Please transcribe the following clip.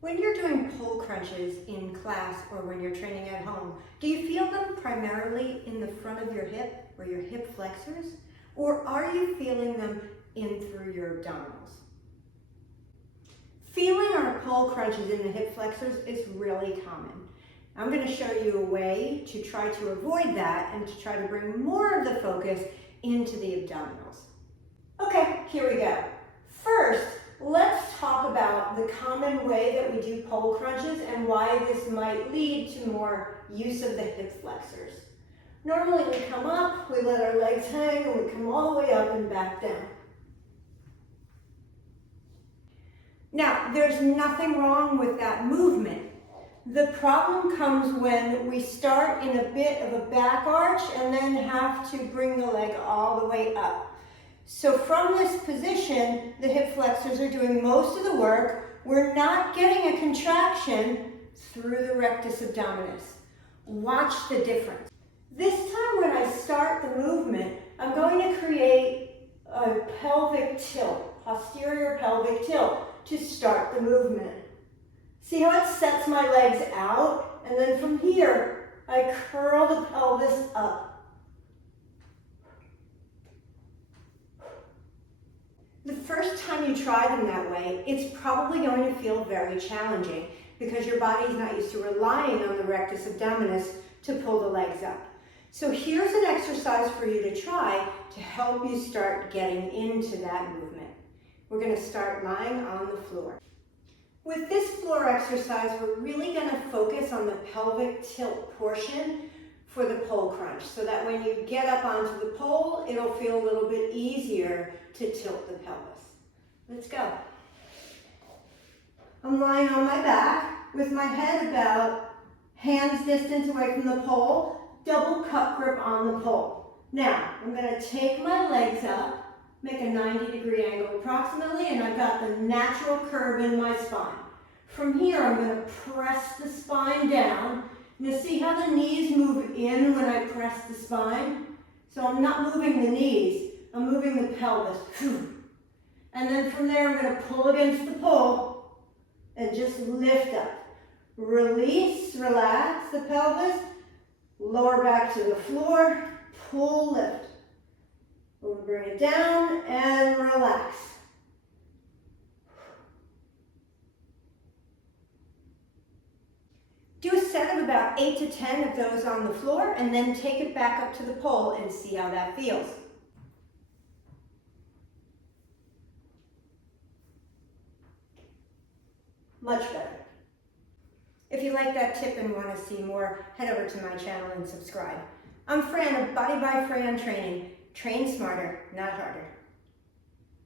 When you're doing pull crunches in class or when you're training at home, do you feel them primarily in the front of your hip or your hip flexors? Or are you feeling them in through your abdominals? Feeling our pull crunches in the hip flexors is really common. I'm going to show you a way to try to avoid that and to try to bring more of the focus into the abdominals. Okay, here we go. First, let's talk about the common way that we do pull crunches and why this might lead to more use of the hip flexors. Normally we come up, we let our legs hang, and we come all the way up and back down. Now, there's nothing wrong with that movement. The problem comes when we start in a bit of a back arch and then have to bring the leg all the way up. So from this position, the hip flexors are doing most of the work. We're not getting a contraction through the rectus abdominis. Watch the difference. This time when I start the movement, I'm going to create a pelvic tilt, posterior pelvic tilt, to start the movement. See how it sets my legs out? And then from here, I curl the pelvis up. The first time you try them that way, it's probably going to feel very challenging because your body's not used to relying on the rectus abdominis to pull the legs up. So here's an exercise for you to try to help you start getting into that movement. We're going to start lying on the floor. With this floor exercise, we're really going to focus on the pelvic tilt portion for the pole crunch, so that when you get up onto the pole, it'll feel a little bit easier to tilt the pelvis. Let's go. I'm lying on my back with my head about hands distance away from the pole, double cup grip on the pole. Now, I'm going to take my legs up, make a 90-degree angle approximately, and I've got the natural curve in my spine. From here, I'm going to press the spine down. Now see how the knees move in when I press the spine? So I'm not moving the knees, I'm moving the pelvis. And then from there, I'm going to pull against the pole and just lift up. Release, relax the pelvis, lower back to the floor, pull, lift. We'll bring it down and relax. Do a set of about 8 to 10 of those on the floor and then take it back up to the pole and see how that feels. Much better. If you like that tip and want to see more, head over to my channel and subscribe. I'm Fran of Body by Fran Training. Train smarter, not harder.